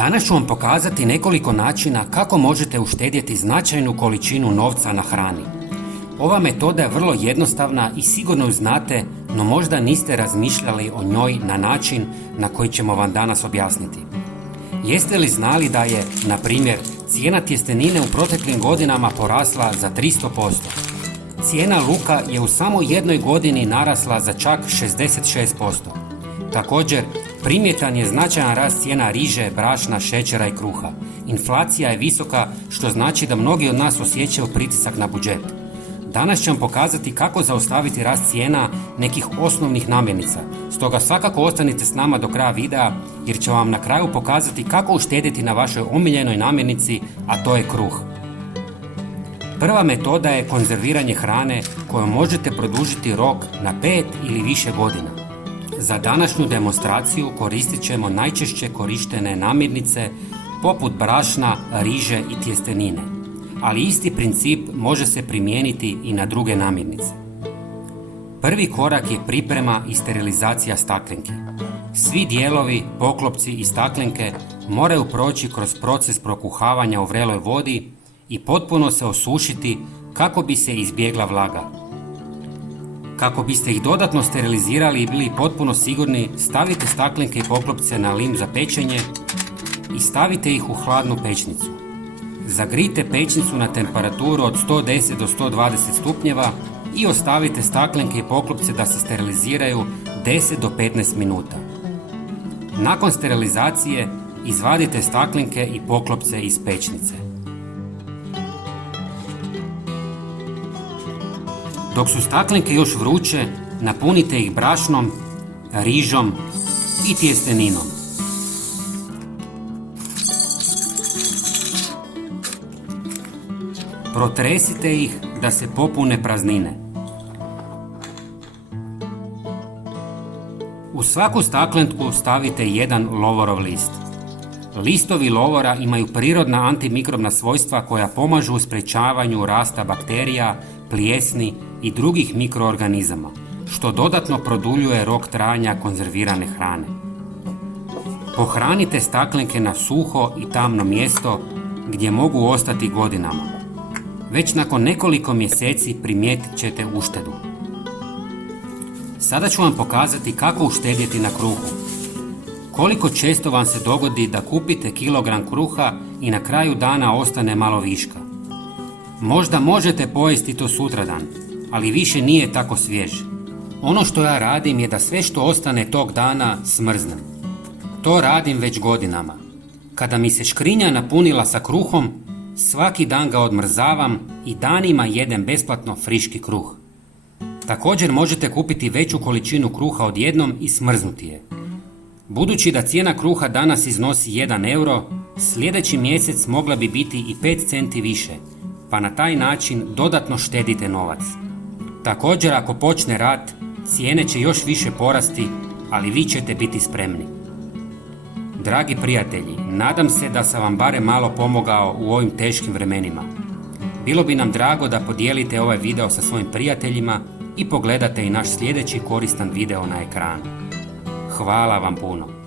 Danas ću vam pokazati nekoliko načina kako možete uštedjeti značajnu količinu novca na hrani. Ova metoda je vrlo jednostavna i sigurno ju znate, no možda niste razmišljali o njoj na način na koji ćemo vam danas objasniti. Jeste li znali da je, na primjer, cijena tjestenine u proteklim godinama porasla za 300%? Cijena luka je u samo jednoj godini narasla za čak 66%. Također, primjetan je značajan rast cijena riže, brašna, šećera i kruha. Inflacija je visoka, što znači da mnogi od nas osjećaju pritisak na budžet. Danas ću vam pokazati kako zaustaviti rast cijena nekih osnovnih namirnica. Stoga svakako ostanite s nama do kraja videa jer ću vam na kraju pokazati kako uštedjeti na vašoj omiljenoj namirnici, a to je kruh. Prva metoda je konzerviranje hrane kojom možete produžiti rok na 5 ili više godina. Za današnju demonstraciju koristit ćemo najčešće korištene namirnice poput brašna, riže i tjestenine, ali isti princip može se primijeniti i na druge namirnice. Prvi korak je priprema i sterilizacija staklenki. Svi dijelovi, poklopci i staklenke moraju proći kroz proces prokuhavanja u vreloj vodi i potpuno se osušiti kako bi se izbjegla vlaga. Kako biste ih dodatno sterilizirali i bili potpuno sigurni, stavite staklenke i poklopce na lim za pečenje i stavite ih u hladnu pećnicu. Zagrijte pećnicu na temperaturu od 110 do 120 stupnjeva i ostavite staklenke i poklopce da se steriliziraju 10 do 15 minuta. Nakon sterilizacije izvadite staklenke i poklopce iz pećnice. Dok su staklenke još vruće, napunite ih brašnom, rižom i tjesteninom. Protresite ih da se popune praznine. U svaku staklenku stavite jedan lovorov list. Listovi lovora imaju prirodna antimikrobna svojstva koja pomažu u sprječavanju rasta bakterija, plijesni i drugih mikroorganizama, što dodatno produljuje rok trajanja konzervirane hrane. Pohranite staklenke na suho i tamno mjesto gdje mogu ostati godinama. Već nakon nekoliko mjeseci primijetit ćete uštedu. Sada ću vam pokazati kako uštedjeti na kruhu. Koliko često vam se dogodi da kupite kilogram kruha i na kraju dana ostane malo viška. Možda možete pojesti to sutradan, ali više nije tako svjež. Ono što ja radim je da sve što ostane tog dana smrznem. To radim već godinama. Kada mi se škrinja napunila sa kruhom, svaki dan ga odmrzavam i danima jedem besplatno friški kruh. Također možete kupiti veću količinu kruha odjednom i smrznuti je. Budući da cijena kruha danas iznosi 1 euro, sljedeći mjesec mogla bi biti i 5 centi više, pa na taj način dodatno štedite novac. Također ako počne rat, cijene će još više porasti, ali vi ćete biti spremni. Dragi prijatelji, nadam se da sam vam barem malo pomogao u ovim teškim vremenima. Bilo bi nam drago da podijelite ovaj video sa svojim prijateljima i pogledate i naš sljedeći koristan video na ekranu. Hvala vam puno.